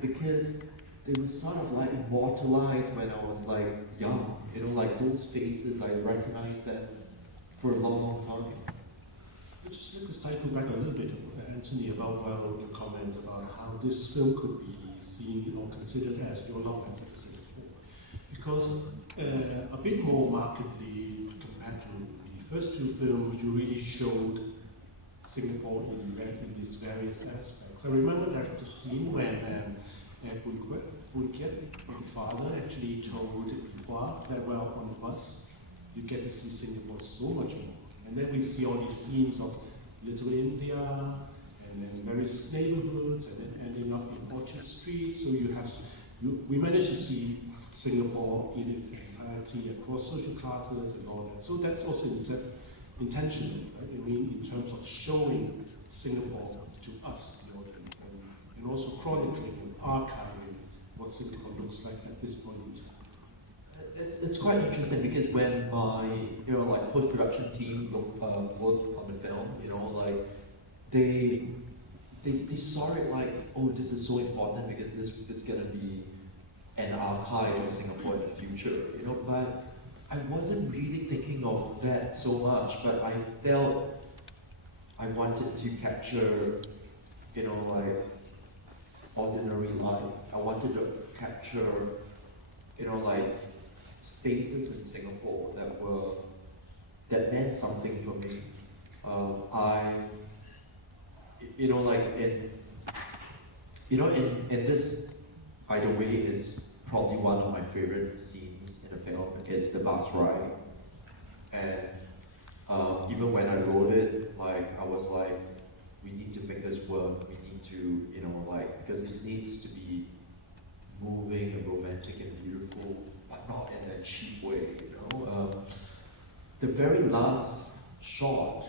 because they were sort of like immortalized when I was like young. You know, like those faces, I recognized them for a long, long time. I'd just like to cycle back a little bit, Anthony, about your comments about how this film could be seen or considered as your love letter to Singapore. Because a bit more markedly compared to the first two films, you really showed Singapore in these various aspects. I remember there's the scene when my father actually told Hua that, well, on the bus, you get to see Singapore so much more. And then we see all these scenes of Little India, and then various neighborhoods, and then ending up in Orchard Street. So we managed to see Singapore in its entirety across social classes and all that. So that's also intentional, right? I mean, in terms of showing Singapore to us, the audience, and also chronicling and archiving what Singapore looks like at this point in time. It's quite interesting because when my like post-production team worked on the film, like they saw it like, oh, this is so important because it's gonna be an archive of Singapore in the future, but I wasn't really thinking of that so much, but I felt I wanted to capture, like ordinary life. I wanted to capture, like spaces in Singapore that meant something for me. And this, by the way, is probably one of my favorite scenes in the film. Is the bus ride, and even when I wrote it, like I was like, we need to make this work. We need to, because it needs to be moving and romantic and beautiful, but not in a cheap way, The very last shot,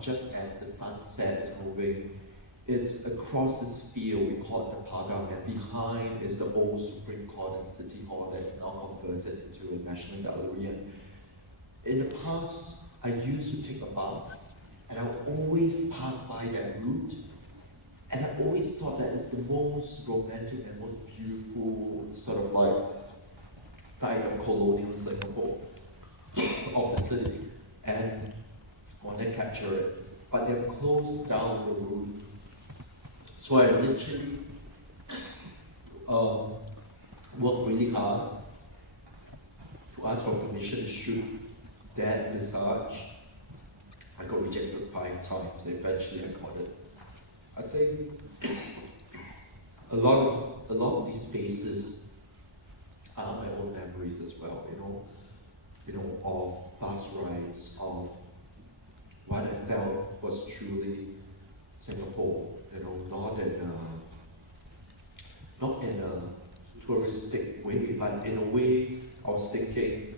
just as the sunset is moving, it's across this field, we call it the Padang, and behind is the old Supreme Court and City Hall that's now converted into a National Gallery. And in the past, I used to take a bus, and I would always pass by that route, and I always thought that it's the most romantic and most beautiful sort of like side of colonial Singapore, of the city, and I want to capture it. But they've closed down the route. So I literally worked really hard to ask for permission to shoot that visage. I got rejected 5 times, eventually I got it. I think a lot of these spaces are my own memories as well, of bus rides, of what I felt was truly Singapore, not in a touristic way, but in a way I was thinking,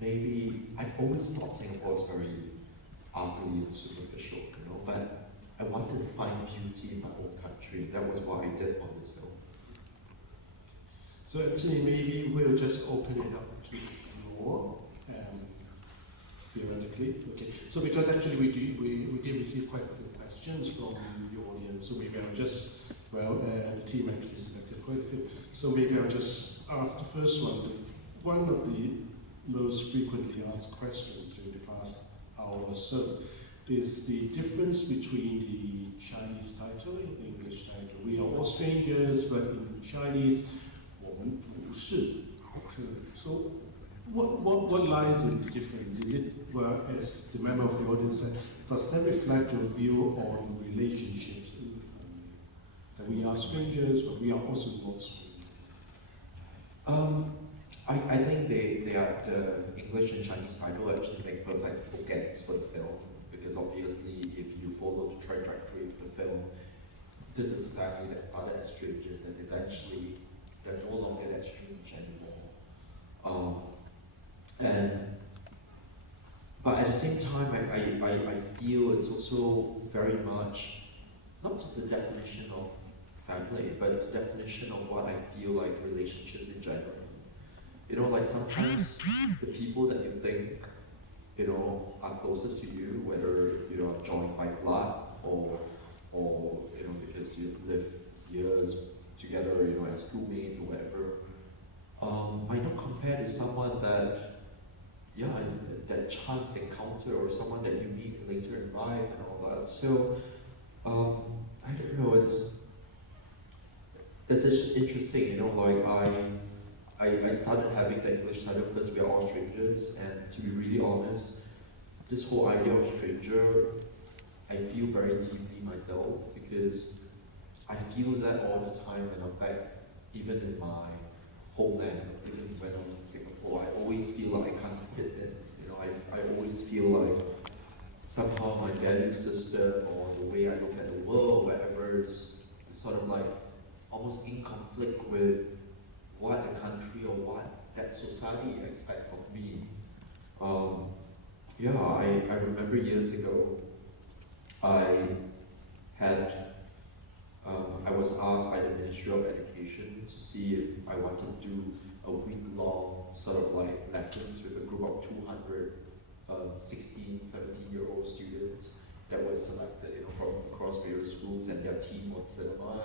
maybe I've always thought Singapore is very ugly and superficial, but I wanted to find beauty in my own country. That was what I did on this film. So actually, maybe we'll just open it up to the floor, theoretically. Okay. So because actually we did receive quite a few questions from the audience, so maybe I'll just, the team actually selected quite a few. So maybe I'll just ask the first one. One of the most frequently asked questions during the past hour or so is the difference between the Chinese title and the English title. We are all strangers, but in Chinese, 我们不是. So what lies in the difference? Is it, as the member of the audience said, does that reflect your view on relationships in the family? That we are strangers, but we are also not strangers? I think they are, the English and Chinese title actually make perfect bookends for the film, because obviously if you follow the trajectory of the film, this is a family that started as strangers and eventually they're no longer that strange anymore. But at the same time, I feel it's also very much not just a definition of family, but the definition of what I feel like relationships in general. Like sometimes the people that you think, are closest to you, whether, joined by blood or because you've lived years my schoolmates or whatever, might not compare to someone that, yeah, that chance encounter or someone that you meet later in life and all that. So, I don't know, it's interesting, you know, like I started having the English title first, We Are All Strangers, and to be really honest, this whole idea of stranger, I feel very deeply myself, because I feel that all the time when I'm back, even in my homeland, even when I'm in Singapore, I always feel like I can't fit in. You know, I always feel like somehow my value system or the way I look at the world, whatever, is sort of like almost in conflict with what the country or what that society expects of me. Yeah, I remember years ago, I was asked by the Ministry of Education to see if I wanted to do a week-long sort of like lessons with a group of 200 16, 17-year-old students that were selected, you know, from across various schools, and their team was cinema.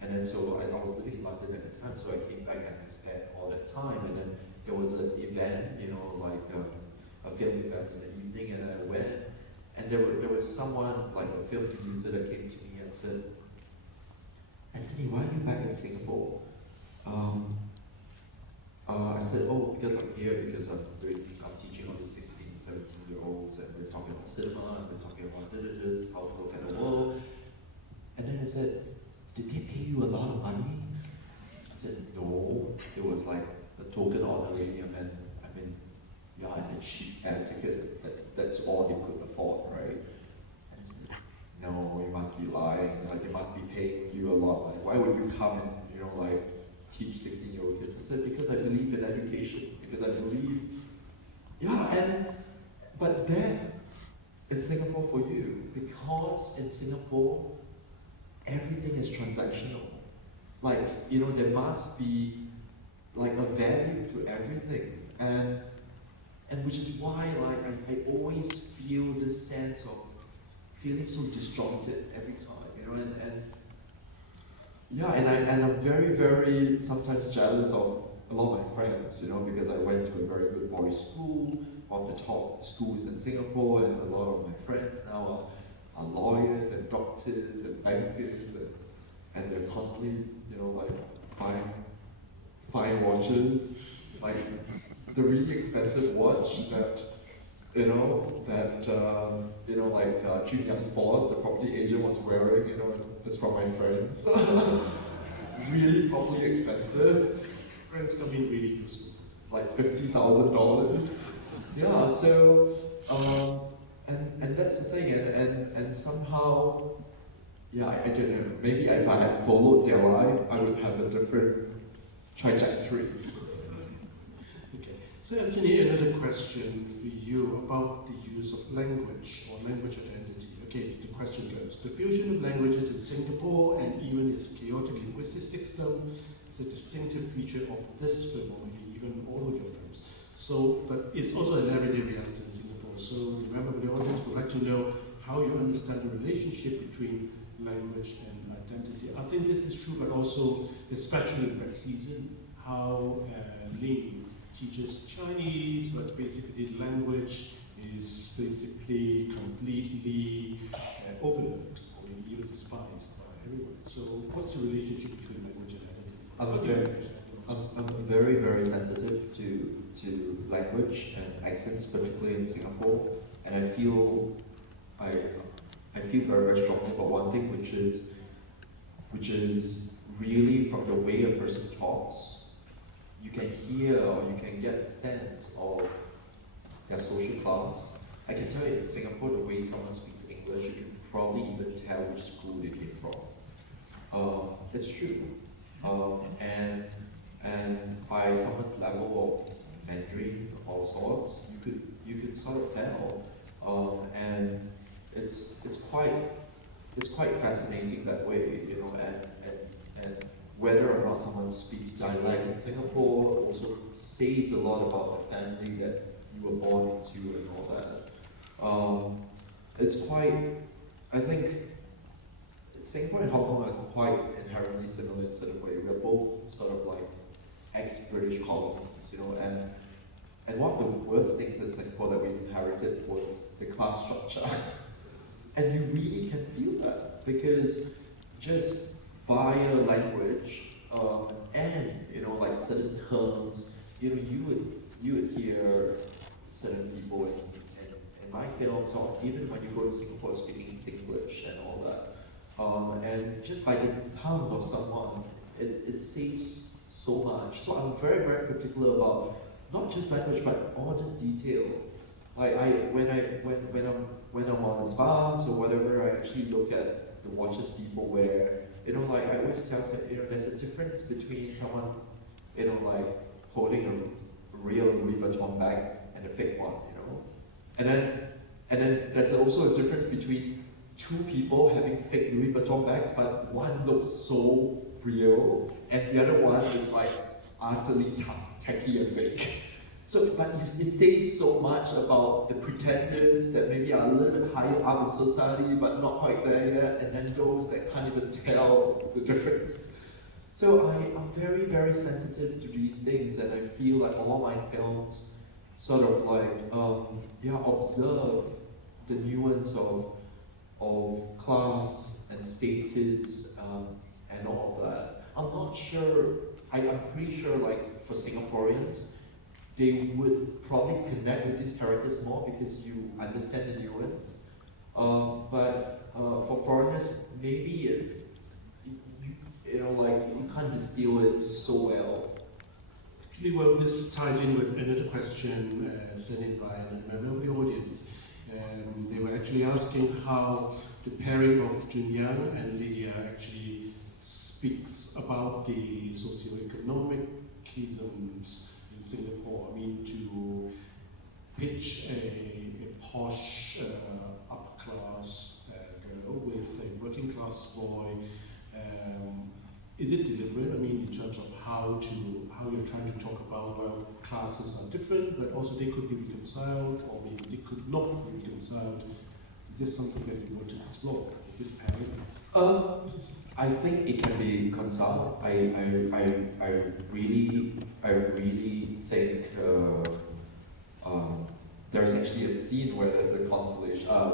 And then so I was living in London at the time, so I came back and I spent all that time. And then there was an event, you know, like a film event in the evening, and I went. And there was someone, like a film producer, that came to me and said, "Anthony, why are you back in Singapore?" I said, "Oh, because I'm here, because I'm teaching all these 16, 17-year-olds, and we're talking about cinema, and we're talking about literature, how to look at the world." And then I said, "Did they pay you a lot of money?" I said, "No, it was like a token honorarium, and I mean, yeah, and a cheap air ticket, that's all they could afford, right?" And I said, "No, you must be lying, like they must be paying you a lot, like why would you come and, you know, like teach 16-year-old kids?" I said, "Because I believe in education, because I believe," but that is Singapore for you, because in Singapore, everything is transactional. Like, you know, there must be like a value to everything. And which is why, like, I always feel this sense of feeling so disjointed every time, you know, and I'm very, very sometimes jealous of a lot of my friends, you know, because I went to a very good boys' school, one of the top schools in Singapore, and a lot of my friends now are lawyers and doctors and bankers, and they're constantly, you know, like buying fine watches, like the really expensive watch that, like Jun Young's boss, the property agent, was wearing, you know, it's from my friend. Really probably expensive. Friends come in really useful. Like $50,000. Yeah, so, and that's the thing, and somehow, yeah, I don't know, maybe if I had followed their life, I would have a different trajectory. Okay, so Anthony, another question for you about the use of language or language identity. Okay, so the question goes, the fusion of languages in Singapore and even its chaotic linguistic system is a distinctive feature of this film, or maybe even all of your films. So, but it's also an everyday reality in Singapore. So remember, the audience would like to know how you understand the relationship between language and identity. I think this is true, but also, especially in red season, how Ling teaches Chinese, but basically the language is basically completely overlooked, or maybe even despised by everyone. So what's the relationship between language and identity? I'm very, very sensitive to language and accents, particularly in Singapore, and I feel very, very strongly about one thing, which is really from the way a person talks, you can hear or you can get a sense of their social class. I can tell you in Singapore, the way someone speaks English, you can probably even tell which school they came from. It's true. And by someone's level of Mandarin of all sorts, you could sort of tell. And it's quite fascinating that way, you know, and whether or not someone speaks dialect in Singapore also says a lot about the family that you were born into and all that. It's quite, I think Singapore and Hong Kong are quite in inherently similar in certain way. We're both sort of like ex-British colonies, you know, and one of the worst things in Singapore that we inherited was the class structure. And you really can feel that because just via language and you know like certain terms, you know you would hear certain people in my films or even when you go to Singapore speaking Singlish and all that, and just by the tongue of someone, it says so much. So I'm very very particular about not just language but all this detail. Like when I'm on the bus or whatever, I actually look at the watches people wear. You know, like I always tell them, you know, there's a difference between someone, you know, like holding a real Louis Vuitton bag and a fake one, you know. And then there's also a difference between two people having fake Louis Vuitton bags, but one looks so real and the other one is like utterly tacky and fake. So, but it says so much about the pretenders that maybe are a little bit higher up in society but not quite there yet, and then those that can't even tell the difference. So I'm very, very sensitive to these things, and I feel like all my films sort of like, observe the nuance of class and status and all of that. I'm not sure, I'm pretty sure like for Singaporeans, they would probably connect with these characters more because you understand the nuance. But for foreigners, maybe you know, like you can't distill it so well. Actually, well, this ties in with another question sent in by a member of the audience. They were actually asking how the pairing of Junyang and Lydia actually speaks about the socioeconomic schisms in Singapore. I mean, to pitch a posh upper class girl with a working class boy, is it deliberate? I mean, in terms of how you're trying to talk about, well, classes are different, but also they could be reconciled, or maybe they could not be reconciled. Is this something that you want to explore with this pairing? I think it can be reconciled. I really think there's actually a scene where there's a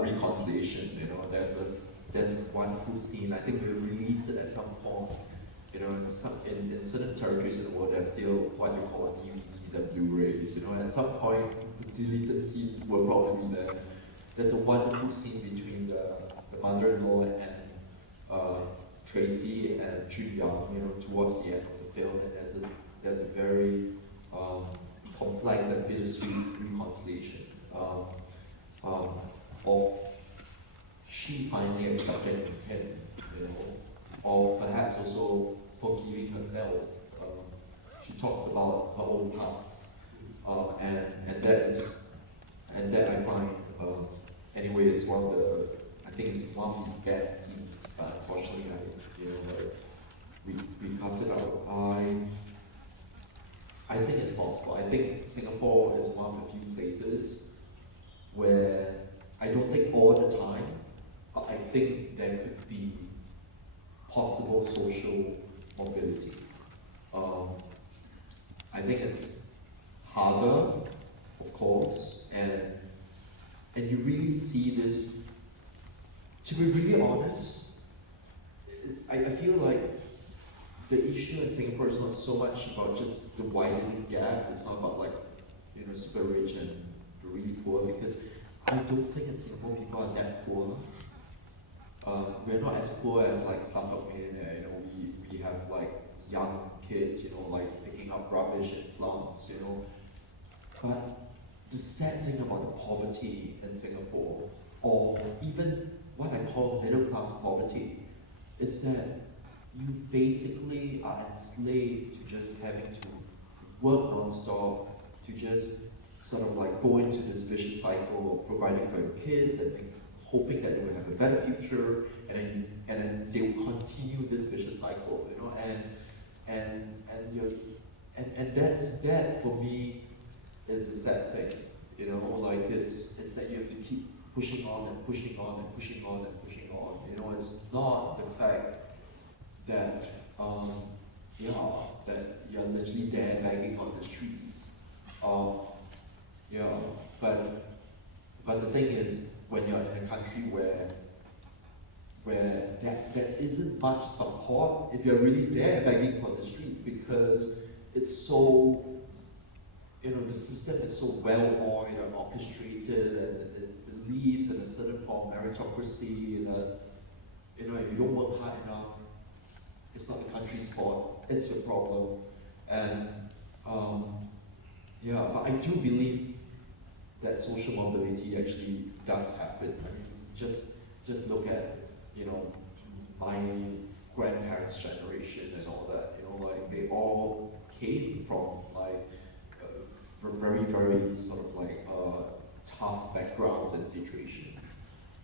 reconciliation. You know, there's a wonderful scene. I think we'll release it at some point. You know, in certain territories in the world, there's still what you call DVDs and Blu-rays. You know, at some point, deleted scenes will probably be there. There's a wonderful scene between the mother-in-law and Tracy and Junyang, you know, towards the end of the film, and there's a very complex and bittersweet reconciliation of she finally accepting him, you know, or perhaps also forgiving herself. She talks about her own past, and that I find anyway, it's one of the, I think it's one of his best scenes. But unfortunately, we cut it out. I think it's possible. I think Singapore is one of the few places where I don't think all the time, but I think there could be possible social mobility. I think it's harder, of course, and you really see this. To be really honest, I feel like the issue in Singapore is not so much about just the widening gap. It's not about like, you know, super rich and really poor, because I don't think in Singapore people are that poor. We're not as poor as like Slumdog Millionaire. You know, we have like young kids, you know, like picking up rubbish in slums, you know. But the sad thing about the poverty in Singapore, or even what I call middle class poverty, is that you basically are enslaved to just having to work non-stop, to just sort of like go into this vicious cycle of providing for your kids and hoping that they will have a better future, and then they will continue this vicious cycle, you know, and that for me is the sad thing, you know, like it's that you have to keep pushing on and pushing on and pushing on and pushing on, you know. It's not the fact that that you're literally there begging on the streets. But the thing is, when you're in a country where there isn't much support if you're really there begging for the streets, because it's so, the system is so well-oiled and orchestrated, and it believes in a certain form of meritocracy, that, if you don't work hard enough, it's not the country's fault, it's your problem. And but I do believe that social mobility actually does happen. I mean, just look at, my grandparents' generation and all that, they all came from very, very sort of tough backgrounds and situations.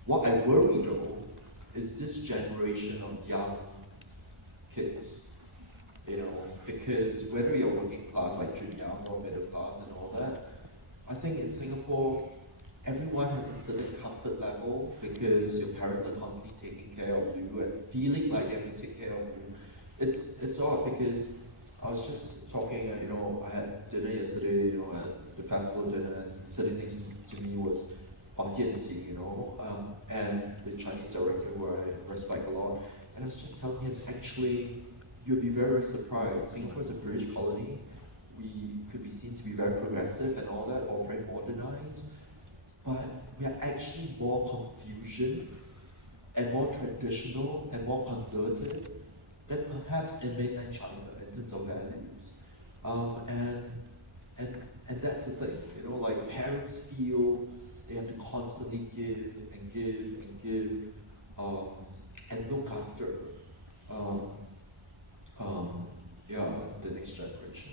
What I worry though is this generation of young kids, because whether you're working class like Jun Yang or middle class and all that, I think in Singapore, everyone has a certain comfort level because your parents are constantly taking care of you and feeling like they have to take care of you. It's odd because I was just talking, I had dinner yesterday, at the festival dinner, and sitting next to me was Huang Jianxi, and the Chinese director who I respect a lot. And I was just telling him, actually, you'll be very surprised. Singapore is a British colony. We could be seen to be very progressive and all that, or very modernized. But we are actually more confusion and more traditional and more conservative than perhaps in mainland China in terms of values. And that's the thing, parents feel they have to constantly give and give and give, and look after the next generation.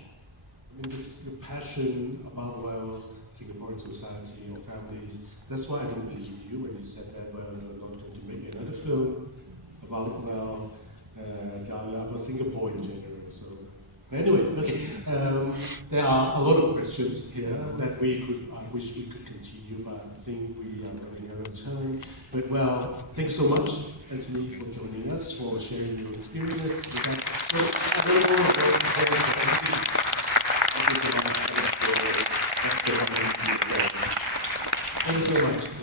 I mean, the passion about, Singaporean society or families, that's why I don't believe you when you said that, you're not going to make another film about, about Singapore in general. So, anyway, okay, there are a lot of questions here that I wish we could continue, but I think we are running out of time. But thanks so much, Anthony, for joining us, for sharing your experience. Thank you so much.